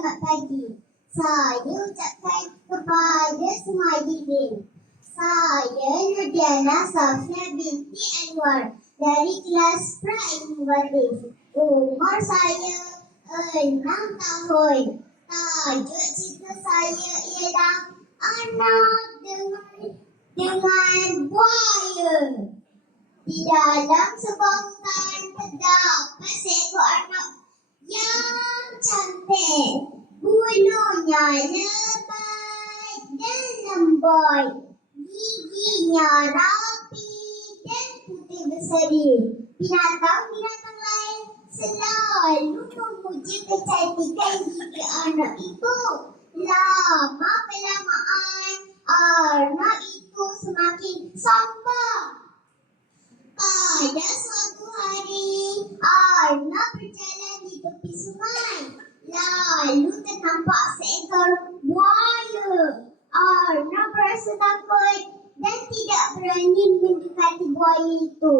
selamat pagi. Saya ucapkan kepada semua hadirin. Saya Nurdiana Safia binti Anwar dari kelas Pra-Inovatif. Umur saya 6 tahun. Tajuk cerita saya ialah Anak dengan Buaya. Di dalam sebuah hutan terdapat seekor anak yang cantik. Bulunya lebat dan lembut. Giginya rapi dan putih berseri. Binatang-binatang lain selalu memuji kecantikan gigi anak itu. Lama-kelamaan, anak itu semakin sombong. Pada suatu hari, Arnab berjalan di tepi sungai. Lalu ternampak seekor buaya. Arnab merasa takut dan tidak berani mendekati buaya itu.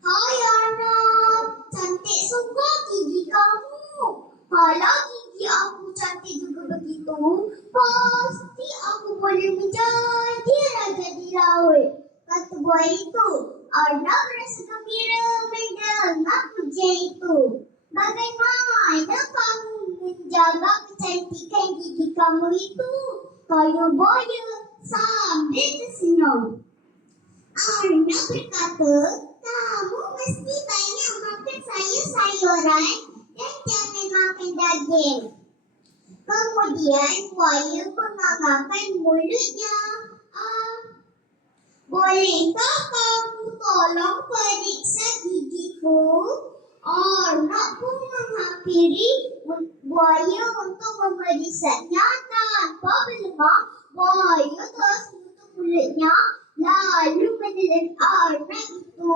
Hai Arnab, cantik sungguh gigi kamu. Kalau gigi aku cantik juga begitu, pasti aku boleh menjadi raja di laut, kata buaya itu. Arnab merasa gembira mendengar pujian itu. Bagaimana kamu menjaga kecantikan gigi kamu itu? Tanya buaya sambil tersenyum. Arnab berkata, kamu mesti banyak makan sayur-sayuran dan jangan makan daging. Kemudian buaya menganggarkan mulutnya. Bolehkah kamu tolong periksa gigiku? Arnab pun menghampiri buaya untuk memeriksanya. Tanpa berlemah, buaya terus menutup mulutnya lalu menelan Arnab itu.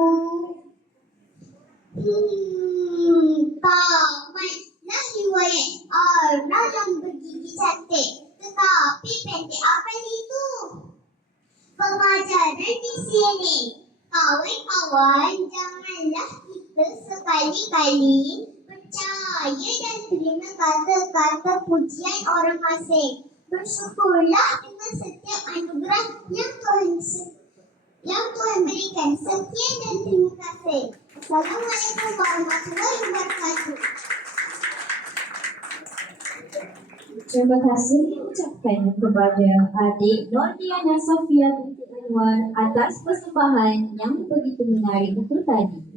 Tamatlah riwayat Arnab yang bergigi cantik. Tetapi pendek akal itu. Pengajaran di sini, kawan-kawan, janganlah kita sekali-kali percaya dan terima kata-kata pujian orang asing. Bersyukurlah dengan setiap anugerah yang Tuhan berikan. Sekian dan terima kasih. Assalamualaikum warahmatullahi wabarakatuh. Terima kasih ucapkan kepada adik Nurdiana Safia binti Anwar atas persembahan yang begitu menarik itu tadi.